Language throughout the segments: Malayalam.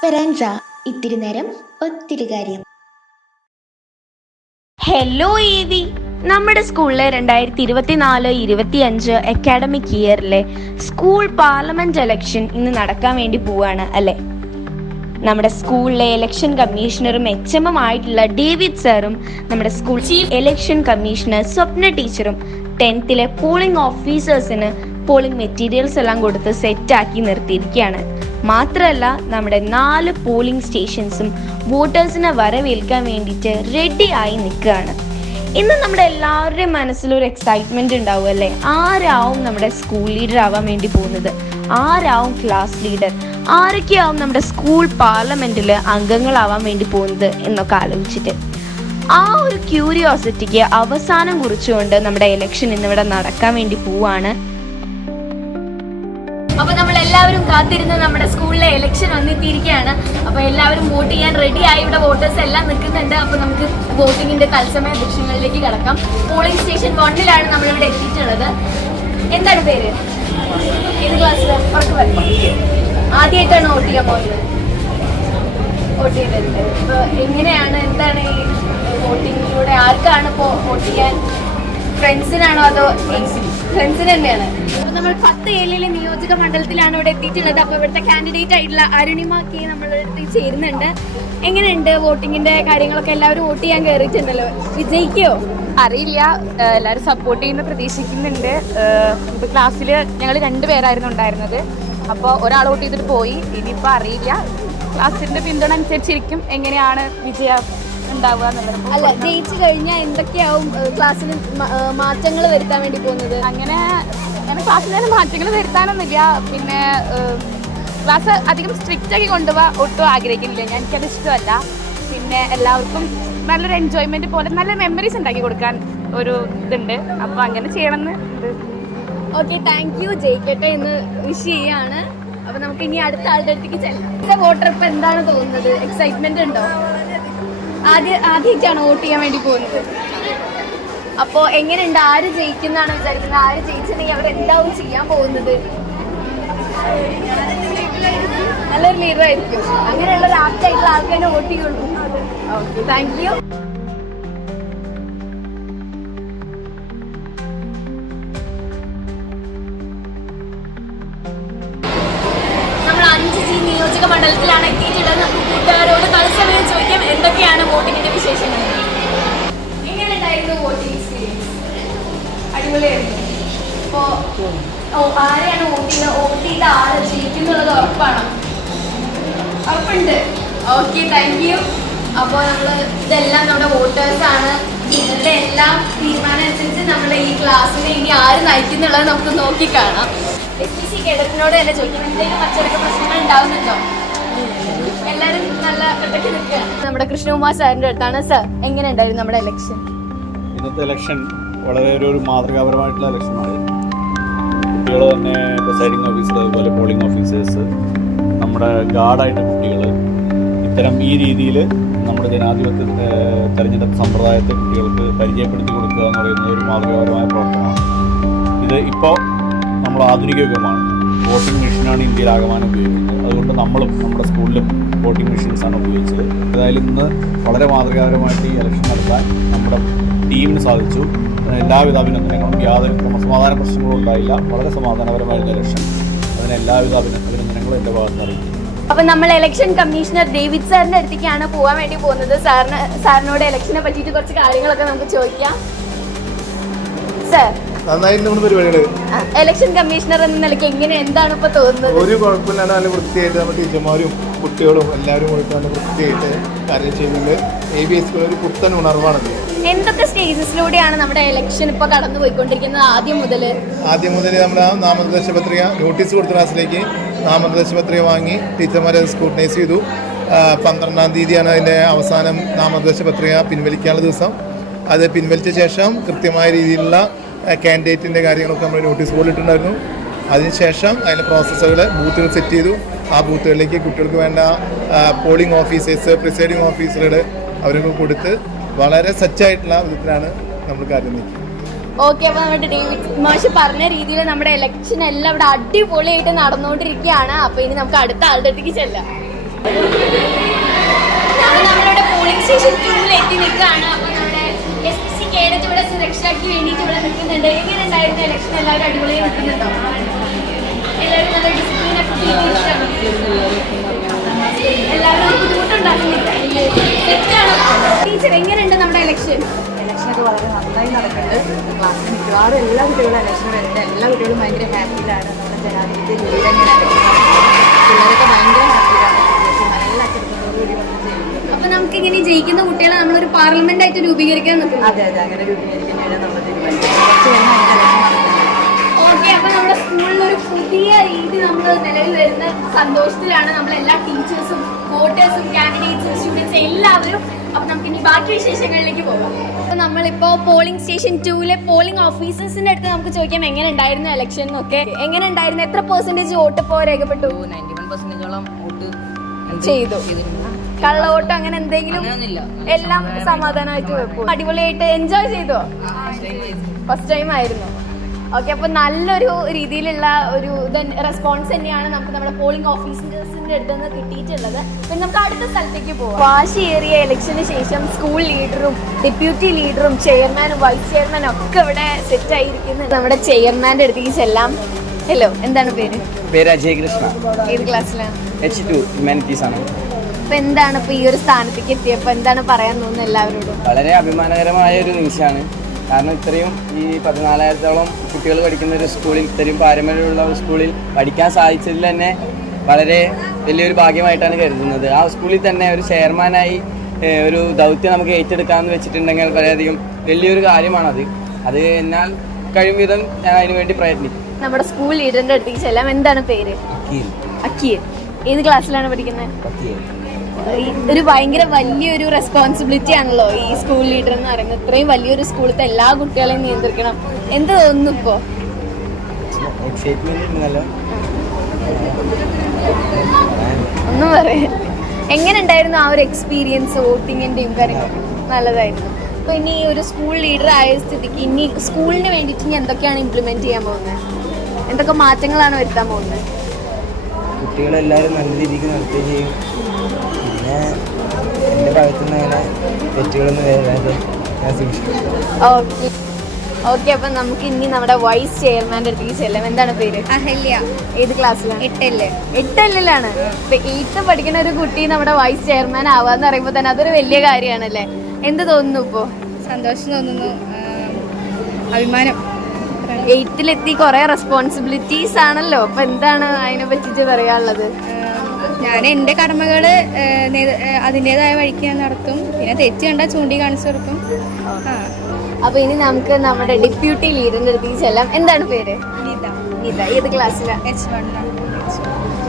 സ്പെരാൻസ ഇത്തിരി നേരം ഒത്തിരി കാര്യം. ഹലോ ഏവി, നമ്മുടെ സ്കൂളിലെ 2024-25 അക്കാഡമിക് ഇയറിലെ സ്കൂൾ പാർലമെന്റ് ഇലക്ഷൻ ഇന്ന് നടക്കാൻ വേണ്ടി പോവാണ് അല്ലേ? നമ്മുടെ സ്കൂളിലെ ഇലക്ഷൻ കമ്മീഷണറും HM ആയിട്ടുള്ള ഡേവിഡ് സാറും നമ്മുടെ സ്കൂൾ ചീഫ് ഇലക്ഷൻ കമ്മീഷണർ സ്വപ്ന ടീച്ചറും 10th പോളിംഗ് ഓഫീസേഴ്സിന് പോളിംഗ് മെറ്റീരിയൽസ് എല്ലാം കൊടുത്ത് സെറ്റാക്കി നിർത്തിയിരിക്കുകയാണ്. മാത്രമല്ല, നമ്മുടെ 4 പോളിംഗ് സ്റ്റേഷൻസും വോട്ടേഴ്സിനെ വരവേൽക്കാൻ വേണ്ടിയിട്ട് റെഡി ആയി നിൽക്കുകയാണ്. ഇന്ന് നമ്മുടെ എല്ലാവരുടെയും മനസ്സിലൊരു എക്സൈറ്റ്മെന്റ് ഉണ്ടാവും അല്ലേ? ആരാവും നമ്മുടെ സ്കൂൾ ലീഡർ ആവാൻ വേണ്ടി പോകുന്നത്? ആരാവും ക്ലാസ് ലീഡർ? ആരൊക്കെയാവും നമ്മുടെ സ്കൂൾ പാർലമെന്റിൽ അംഗങ്ങളാവാൻ വേണ്ടി പോകുന്നത് എന്നൊക്കെ ആലോചിച്ചിട്ട് ആ ഒരു ക്യൂരിയോസിറ്റിക്ക് അവസാനം കുറിച്ചുകൊണ്ട് നമ്മുടെ ഇലക്ഷൻ ഇന്നിവിടെ നടക്കാൻ വേണ്ടി പോവാണ്. അപ്പൊ നമ്മൾ എല്ലാവരും കാത്തിരുന്ന് നമ്മുടെ സ്കൂളിലെ ഇലക്ഷൻ വന്നെത്തിയിരിക്കുകയാണ്. അപ്പൊ എല്ലാവരും വോട്ട് ചെയ്യാൻ റെഡി ആയി. ഇവിടെ വോട്ടേഴ്സ് എല്ലാം നിൽക്കുന്നുണ്ട്. അപ്പൊ നമുക്ക് വോട്ടിങ്ങിന്റെ തത്സമയ ദൃശ്യങ്ങളിലേക്ക് കടക്കാം. പോളിംഗ് സ്റ്റേഷൻ 1-ലാണ് നമ്മളിവിടെ എത്തിയിട്ടുള്ളത്. എന്താണ് പേര്? ഏത് ക്ലാസ്സിൽ? ആദ്യമായിട്ടാണ് വോട്ട് ചെയ്യാൻ പോകുന്നത്? വോട്ട് ചെയ്തിട്ടുണ്ട്. ഇപ്പൊ എങ്ങനെയാണ്, എന്താണ് ഈ വോട്ടിങ്ങിലൂടെ ആർക്കാണ് ഇപ്പോ വോട്ട് ചെയ്യാൻ? ഫ്രണ്ട്സിനാണോ അതോ? ഫ്രണ്ട്സിന് തന്നെയാണ്. അപ്പൊ നമ്മൾ 10 നിയോജക മണ്ഡലത്തിലാണ് ഇവിടെ എത്തിയിട്ടുള്ളത്. അപ്പൊ ഇവിടുത്തെ കാൻഡിഡേറ്റ് ആയിട്ടുള്ള അരുണിമ കെ നമ്മളുടെ അടുത്ത് ചേരുന്നുണ്ട്. എങ്ങനെയുണ്ട് വോട്ടിങ്ങിന്റെ കാര്യങ്ങളൊക്കെ? എല്ലാവരും വോട്ട് ചെയ്യാൻ കയറിയിട്ടുണ്ടല്ലോ, വിജയിക്കോ? അറിയില്ല, എല്ലാവരും സപ്പോർട്ട് ചെയ്യുന്ന പ്രതീക്ഷിക്കുന്നുണ്ട്. ഇപ്പൊ ക്ലാസ്സിൽ ഞങ്ങൾ 2 പേരായിരുന്നു ഉണ്ടായിരുന്നത്. അപ്പോൾ ഒരാൾ വോട്ട് ചെയ്തിട്ട് പോയി. ഇനിയിപ്പോൾ അറിയില്ല, ക്ലാസ്സിന്റെ പിന്തുണ അനുസരിച്ചിരിക്കും എങ്ങനെയാണ് വിജയം ഉണ്ടാവുക എന്നുള്ളത്. അല്ല, ജയിച്ചു കഴിഞ്ഞാൽ എന്തൊക്കെയാവും ക്ലാസ്സിൽ മാറ്റങ്ങൾ വരുത്താൻ വേണ്ടി പോകുന്നത്? അങ്ങനെ ക്ലാസ്സിൽ തന്നെ മാറ്റങ്ങൾ വരുത്താനൊന്നുമില്ല. പിന്നെ ക്ലാസ് അധികം സ്ട്രിക്റ്റ് ആക്കി കൊണ്ടുപോകാൻ ഒട്ടും ആഗ്രഹിക്കുന്നില്ല. എനിക്കത് ഇഷ്ടമല്ല. പിന്നെ എല്ലാവർക്കും നല്ലൊരു എൻജോയ്മെന്റ് പോലെ നല്ല മെമ്മറീസ് ഉണ്ടാക്കി കൊടുക്കാൻ ഒരു ഇതുണ്ട്. അപ്പോൾ അങ്ങനെ ചെയ്യണമെന്ന് ഉണ്ട്. Okay, thank you. ജയിക്കട്ടെ എന്ന് വിഷ് ചെയ്യാണ്. അപ്പൊ നമുക്ക് ഇനി അടുത്ത ആളുടെ അടുത്തേക്ക് ചെല്ലാം. വോട്ടർ ഇപ്പൊ എന്താണ് തോന്നുന്നത്? എക്സൈറ്റ്മെന്റ് ഉണ്ടോ? ആദ്യമായിട്ടാണ് വോട്ട് ചെയ്യാൻ വേണ്ടി പോകുന്നത്. അപ്പോൾ എങ്ങനെയുണ്ട്? ആര് ജയിക്കുന്നതാണ് വിചാരിക്കുന്നത്? ആര് ജയിച്ചിട്ടുണ്ടെങ്കിൽ അവരെന്താവും ചെയ്യാൻ പോകുന്നത്? നല്ലൊരു ലീഡർ ആയിരിക്കും. അങ്ങനെയുള്ള ഒരു ആപ്റ്റായിട്ടുള്ള ആൾക്കാരെ വോട്ട് ചെയ്യുള്ളൂ. Okay, thank U. നമ്മൾ 5G നിയോജക മണ്ഡലത്തിലാണ് എത്തിയിട്ടുള്ളത്. നമുക്ക് കൂട്ടുകാരോട് തത്സമയം ചോദിക്കാം എന്തൊക്കെയാണ് വോട്ടിങ്ങിന്റെ വിശേഷങ്ങൾ. എങ്ങനെയുണ്ടായിരുന്നു വോട്ടിംഗ് എക്സ്പീരിയൻസ്? അടിപൊളിയായിരുന്നു. ഇപ്പോ ആരെയാണ് വോട്ട് ചെയ്ത ആരെ ജയിക്കുന്നുള്ളത് ഉറപ്പാണോ? ഉറപ്പുണ്ട്. Okay, thank U. അപ്പോൾ ഇതെല്ലാം നമ്മുടെ വോട്ടേഴ്സാണ്. ഇവരുടെ എല്ലാം തീരുമാനം അനുസരിച്ച് നമ്മുടെ ഈ ക്ലാസ്സിനെ ഇനി ആര് നയിക്കുന്നുള്ളത് നമുക്ക് നോക്കിക്കാണാം. SPC കേഡറ്റിനോട് തന്നെ ചോദിക്കാം, എന്തെങ്കിലും അച്ചടക്ക പ്രശ്നങ്ങൾ ഉണ്ടാവുന്നുണ്ടോ? എല്ലാവരും നല്ല ഒറ്റയ്ക്ക് നിൽക്കുകയാണ്. നമ്മുടെ കൃഷ്ണകുമാർ സാറിൻ്റെ അടുത്താണ്. സാർ, എങ്ങനെ ഉണ്ടായിരുന്നു നമ്മുടെ ഇലക്ഷൻ? ഇന്നത്തെ ഇലക്ഷൻ വളരെ ഒരു മാതൃകാപരമായിട്ടുള്ള ഇലക്ഷനാണ്. കുട്ടികൾ തന്നെ പ്രിസൈഡിംഗ് ഓഫീസർ, അതുപോലെ പോളിംഗ് ഓഫീസേഴ്സ്, നമ്മുടെ ഗാർഡായിട്ട് കുട്ടികൾ, ഇത്തരം ഈ രീതിയിൽ നമ്മുടെ ജനാധിപത്യ തെരഞ്ഞെടുപ്പ് സമ്പ്രദായത്തെ കുട്ടികൾക്ക് പരിചയപ്പെടുത്തി കൊടുക്കുക എന്ന് പറയുന്നത് ഒരു മാതൃകാപരമായ പ്രവർത്തനമാണ്. ഇത് ഇപ്പോൾ നമ്മൾ ആധുനിക യുഗമാണ്. വോട്ടിംഗ് മെഷീനാണ് ഇന്ത്യയിൽ ആകമാനം ഉപയോഗിക്കുന്നത്. അതുകൊണ്ട് നമ്മളും നമ്മുടെ സ്കൂളിലും വോട്ടിംഗ് മെഷീൻസാണ് ഉപയോഗിച്ചത്. ഏതായാലും ഇന്ന് വളരെ മാതൃകാപരമായിട്ട് ഈ ഇലക്ഷൻ നടത്താൻ നമ്മുടെ ടീമിന് സാധിച്ചു. എല്ലാവിധ അഭിനന്ദനങ്ങളും. യാതൊരു ക്രമസമാധാന പ്രശ്നങ്ങളും ഉണ്ടായില്ല. വളരെ സമാധാനപരമായിരുന്ന ഇലക്ഷൻ. അതിന് എല്ലാവിധ അഭിനന്ദനങ്ങളും എൻ്റെ ഭാഗത്ത് അറിയിക്കും. അപ്പൊ നമ്മൾ ഇലക്ഷൻ കമ്മീഷണർ ഡേവിഡ് സാറിന്റെ അടുത്തേക്കാണ് പോകാൻ വേണ്ടി പോകുന്നത്. സാറിനോട് ഇലക്ഷനെ പറ്റിയിട്ട് കുറച്ച് കാര്യങ്ങളൊക്കെ നമുക്ക് ചോദിക്കാം. സാർ, ഇലക്ഷൻ കമ്മീഷണർ എന്ന നിലയ്ക്ക് എന്താണ് ഇപ്പൊ തോന്നുന്നത്? ഒരു കുഴപ്പമില്ലാണ്ട് നല്ല വൃത്തിയായിട്ട് നമ്മുടെ ടീച്ചർമാരും കുട്ടികളും എല്ലാവരും കൂടിയിട്ട് നല്ല വൃത്തിയായിട്ട് കാര്യം ചെയ്യുന്നുണ്ട്. ABS ഒരു പുത്തൻ ഉണർവാണത്. എന്തൊക്കെ സ്റ്റേജസിലൂടെയാണ് നമ്മുടെ ഇലക്ഷൻ ഇപ്പൊ കടന്നു പോയിക്കൊണ്ടിരിക്കുന്നത്? ആദ്യം മുതൽ നമ്മൾ നാമനിർദ്ദേശ പത്രിക നോട്ടീസ് കൊടുത്ത ക്ലാസ്സിലേക്ക് നാമനിർദ്ദേശ പത്രിക വാങ്ങി ടീച്ചർമാരെ സ്ക്രൂട്ടനൈസ് ചെയ്തു. 12-ാം തീയതിയാണ് അതിൻ്റെ അവസാനം നാമനിർദ്ദേശ പത്രിക പിൻവലിക്കാനുള്ള ദിവസം. അത് പിൻവലിച്ച ശേഷം കൃത്യമായ രീതിയിലുള്ള കാൻഡിഡേറ്റിൻ്റെ കാര്യങ്ങളൊക്കെ നമ്മൾ നോട്ടീസ് ബോർഡിലിട്ടുണ്ടായിരുന്നു. അതിനുശേഷം അതിൻ്റെ പ്രോസസ്സുകൾ ബൂത്തുകൾ സെറ്റ് ചെയ്തു. ആ ബൂത്തുകളിലേക്ക് കുട്ടികൾക്ക് വേണ്ട പോളിംഗ് ഓഫീസേഴ്സ്, പ്രിസൈഡിംഗ് ഓഫീസറുകൾ അവരൊക്കെ കൊടുത്ത് വളരെ സച്ചായിട്ടുള്ള വിധത്തിലാണ് നമ്മൾ കാര്യം നീക്കുന്നത്. ഓക്കെ, അപ്പോൾ നമ്മുടെ ഡേവിഡ് മാഷ് പറഞ്ഞ രീതിയിൽ നമ്മുടെ ഇലക്ഷൻ എല്ലാം ഇവിടെ അടിപൊളിയായിട്ട് നടന്നുകൊണ്ടിരിക്കുകയാണ്. അപ്പോൾ ഇനി നമുക്ക് അടുത്ത ആളുടെ അടുത്തേക്ക് ചെല്ലാം. നമ്മളിവിടെ പോളിംഗ് സ്റ്റേഷൻ 2 എത്തി നിൽക്കുകയാണ്. അപ്പോൾ നമ്മുടെ SPC കേഡറ്റ് ഇവിടെ സുരക്ഷയ്ക്ക് വേണ്ടിയിട്ട് ഇവിടെ നിൽക്കുന്നുണ്ട്. എങ്ങനെ ഉണ്ടായിരുന്നു ഇലക്ഷൻ? എല്ലാവരും അടിപൊളിയായി നിൽക്കുന്നുണ്ടോ? എല്ലാവരും നല്ല ഡിസിപ്ലിനൊക്കെ എല്ലാവരും ബുദ്ധിമുട്ടുണ്ടാക്കുന്നില്ല. തെറ്റാണോ? ടീച്ചർ എങ്ങനെയുണ്ട് നമ്മുടെ ഇലക്ഷൻ? ഇലക്ഷനൊക്കെ വളരെ നന്നായി നടക്കുന്നുണ്ട്. ക്ലാസ്സിൽ മിക്കവാറും എല്ലാ കുട്ടികളും ഇലക്ഷൻ വരുന്നുണ്ട്. എല്ലാ കുട്ടികളും ഭയങ്കര ഹാപ്പിയിലാണ്. നമ്മുടെ ജനാധിപത്യ ലീഡങ്ങനെ പിള്ളേരൊക്കെ ഭയങ്കര ഹാപ്പിയിലാണ്. നല്ല അച്ചടക്കത്തോടുകൂടി വന്ന് ചെയ്യുന്നത്. അപ്പൊ നമുക്ക് ഇങ്ങനെ ജയിക്കുന്ന കുട്ടികളെ നമ്മളൊരു പാർലമെന്റ് ആയിട്ട് രൂപീകരിക്കാൻ നിൽക്കുന്നു. അതെ അതെ, അങ്ങനെ രൂപീകരിക്കാനാണ് നമ്മൾ തീരുമാനിക്കുന്നത്. കുറച്ച് കഴിഞ്ഞാൽ അതിൻ്റെ ഇലക്ഷൻ നടക്കുന്നത്. ഓക്കെ, അപ്പൊ നമ്മുടെ സ്കൂളിൽ ഒരു പുതിയ രീതി നമ്മൾ നിലവിൽ വരുന്ന സന്തോഷത്തിലാണ് നമ്മൾ എല്ലാ ടീച്ചേഴ്സും വോട്ടേഴ്സും കാൻഡിഡേറ്റ്സും സ്റ്റുഡൻസും എല്ലാവരും. അപ്പൊ നമുക്ക് ഇനി ബാക്കി വിശേഷങ്ങളിലേക്ക് പോകാം. അപ്പൊ നമ്മളിപ്പോ പോളിംഗ് സ്റ്റേഷൻ 2 പോളിംഗ് ഓഫീസേഴ്സിന്റെ അടുത്ത് നമുക്ക് ചോദിക്കാം എങ്ങനെ ഉണ്ടായിരുന്നു ഇലക്ഷൻ എന്നൊക്കെ. എങ്ങനെ ഉണ്ടായിരുന്നു? എത്ര പെർസെന്റേജ് വോട്ട് ഇപ്പോ രേഖപ്പെട്ടു? 91% വോട്ട് ചെയ്തു. കള്ളവോട്ട് അങ്ങനെ എന്തെങ്കിലും? എല്ലാം സമാധാനമായിട്ട് വെക്കും. അടിപൊളിയായിട്ട് എൻജോയ് ചെയ്തോ? ഫസ്റ്റ് ടൈം ആയിരുന്നു. ഓക്കെ, അപ്പൊ നല്ലൊരു രീതിയിലുള്ള ഒരു റെസ്പോൺസ് തന്നെയാണ് നമുക്ക് നമ്മുടെ പോളിംഗ് ഓഫീസേഴ്സിന്റെ അടുത്ത് നിന്ന് കിട്ടിയിട്ടുള്ളത്. പിന്നെ നമുക്ക് അടുത്ത സ്ഥലത്തേക്ക് പോകാം. വാശിയേറിയ ഇലക്ഷന് ശേഷം സ്കൂൾ ലീഡറും ഡെപ്യൂട്ടി ലീഡറും ചെയർമാനും വൈസ് ചെയർമാനും ഒക്കെ ഇവിടെ സെറ്റ് ആയിരിക്കുന്നു. നമ്മുടെ ചെയർമാന്റെ അടുത്തേക്ക് ചെല്ലാം. ഹലോ, എന്താണ് പേര്? അജയ് കൃഷ്ണ. ഏത് ക്ലാസ്സിലാണ്? H2 ഹ്യൂമാനിറ്റീസ് ആണ്. അപ്പൊ എന്താണ് ഇപ്പൊ ഈ ഒരു സ്ഥാനത്തേക്ക് എത്തിയപ്പോ എന്താണ് പറയാൻ തോന്നുന്നത് എല്ലാവരോടും? വളരെ അഭിമാനകരമായ ഒരു നിമിഷമാണ്. കാരണം ഇത്രയും ഈ 14,000-ഓളം കുട്ടികൾ പഠിക്കുന്ന ഒരു സ്കൂളിൽ, ഇത്രയും പാരമ്പര്യമുള്ള ഒരു സ്കൂളിൽ പഠിക്കാൻ സാധിച്ചതിൽ തന്നെ വളരെ വലിയൊരു ഭാഗ്യമായിട്ടാണ് കരുതുന്നത്. ആ സ്കൂളിൽ തന്നെ ഒരു ചെയർമാനായി ഒരു ദൗത്യം നമുക്ക് ഏറ്റെടുക്കാമെന്ന് വെച്ചിട്ടുണ്ടെങ്കിൽ വളരെയധികം വലിയൊരു കാര്യമാണത്. അത് എന്നാൽ കഴിയും വിധം ഞാൻ അതിനു വേണ്ടി പ്രയത്നിക്കും. നമ്മുടെ സ്കൂൾ ലീഡറിന്റെ അടുത്തേക്ക് ചെല്ലാം. എന്താണ് പേര്? അക്കീൽ. ഏത് ക്ലാസ്സിലാണ് പഠിക്കുന്നത്? ഒരു ഭയങ്കര വലിയൊരു റെസ്പോൺസിബിലിറ്റി ആണല്ലോ ഈ സ്കൂൾ ലീഡർ എന്ന് പറയുന്നത്. ഇത്രയും വലിയൊരു സ്കൂളിലത്തെ എല്ലാ കുട്ടികളെയും നിയന്ത്രിക്കണം. എന്ത് തോന്നുന്നു ഇപ്പോ? ഒന്നും പറയാ. എങ്ങനെ ഉണ്ടായിരുന്നു ആ ഒരു എക്സ്പീരിയൻസ്? വോട്ടിങ്ങിന്റെയും കാര്യങ്ങളും നല്ലതായിരുന്നു. അപ്പൊ ഇനി ഒരു സ്കൂൾ ലീഡർ ആയ സ്ഥിതിക്ക് ഇനി സ്കൂളിന് വേണ്ടിയിട്ട് ഇനി എന്തൊക്കെയാണ് ഇംപ്ലിമെന്റ് ചെയ്യാൻ പോകുന്നത്? എന്തൊക്കെ മാറ്റങ്ങളാണ് വരുത്താൻ പോകുന്നത്? കുട്ടികളെല്ലാവരും നല്ല രീതിക്ക് നടത്തുകയും ചെയ്യും. പിന്നെ എൻ്റെ ഭാഗത്തുനിന്ന് അങ്ങനെ തെറ്റുകളൊന്നും വരാതെ ഞാൻ സൂക്ഷിക്കും. ഓക്കെ, അപ്പൊ നമുക്ക് ഇനി നമ്മുടെ വൈസ് ചെയർമാന്റെ അടുത്തേക്ക് ചെല്ലാം. എന്താണ് പേര്? അഹല്യ. ഏത് ക്ലാസ്സിലാണ്? 8ലാണ്. 8th പഠിക്കുന്ന ഒരു കുട്ടി നമ്മുടെ വൈസ് ചെയർമാൻ ആവാന്ന് പറയുമ്പോൾ തന്നെ അതൊരു വലിയ കാര്യമാണല്ലേ. എന്ത് തോന്നുന്നു ഇപ്പോ? സന്തോഷം തോന്നുന്നു, അഭിമാനം. 8ലെത്തി കുറെ റെസ്പോൺസിബിലിറ്റീസ് ആണല്ലോ. അപ്പൊ എന്താണ് അതിനെ പറ്റിട്ട് പറയാനുള്ളത്? ഞാൻ എൻ്റെ കടമകൾ അതിൻ്റെതായ വഴിക്ക് ഞാൻ നടത്തും. പിന്നെ തെറ്റ് കണ്ടാൽ ചൂണ്ടിക്കാണിച്ചു കൊടുക്കും. അപ്പൊ ഇനി നമുക്ക് നമ്മുടെ ഡെപ്യൂട്ടി ലീഡറിന്റെ അടുത്തേക്ക് ചെല്ലാം. എന്താണ് പേര്? നിത. ഏത് ക്ലാസ്സിലാണ്? H1.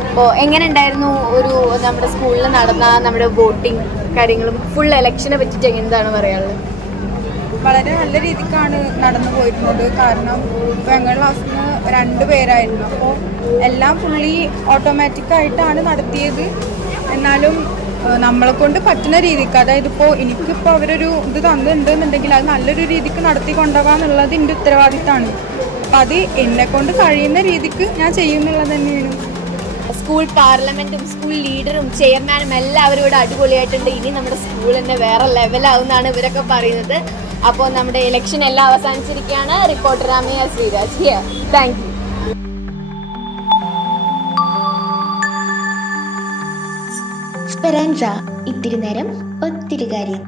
അപ്പോൾ എങ്ങനെ ഉണ്ടായിരുന്നു ഒരു നമ്മുടെ സ്കൂളിൽ നടന്ന നമ്മുടെ വോട്ടിംഗ് കാര്യങ്ങളും ഫുൾ ഇലക്ഷനെ പറ്റിയിട്ട് എന്താണ് പറയാനുള്ളത്? വളരെ നല്ല രീതിക്കാണ് നടന്നു പോയിരുന്നത്. കാരണം ഇപ്പോൾ ഞങ്ങളുടെ ക്ലാസ്സിൽ നിന്ന് 2 പേരായിരുന്നു. അപ്പോൾ എല്ലാം ഫുള്ളി ഓട്ടോമാറ്റിക്കായിട്ടാണ് നടത്തിയത്. എന്നാലും നമ്മളെ കൊണ്ട് പറ്റുന്ന രീതിക്ക്, അതായത് ഇപ്പോൾ എനിക്കിപ്പോൾ അവരൊരു ഇത് തന്നിട്ടുണ്ടെന്നുണ്ടെങ്കിൽ അത് നല്ലൊരു രീതിക്ക് നടത്തി കൊണ്ടുപോകാന്നുള്ളത് എൻ്റെ ഉത്തരവാദിത്തമാണ്. അപ്പം അത് എന്നെക്കൊണ്ട് കഴിയുന്ന രീതിക്ക് ഞാൻ ചെയ്യുന്നുള്ളത് തന്നെയാണ്. സ്കൂൾ പാർലമെന്റും സ്കൂൾ ലീഡറും ചെയർമാനും എല്ലാവരും ഇവിടെ അടിപൊളിയായിട്ടുണ്ട്. ഇനി നമ്മുടെ സ്കൂൾ തന്നെ വേറെ ലെവലാവുന്നാണ് ഇവരൊക്കെ പറയുന്നത്. അപ്പോൾ നമ്മുടെ ഇലക്ഷൻ എല്ലാം അവസാനിച്ചിരിക്കുകയാണ്. Reporter Ramayya Sreeraj. Thank you. Speranza. ഇത്തിരി നേരം ഒത്തിരി കാര്യം.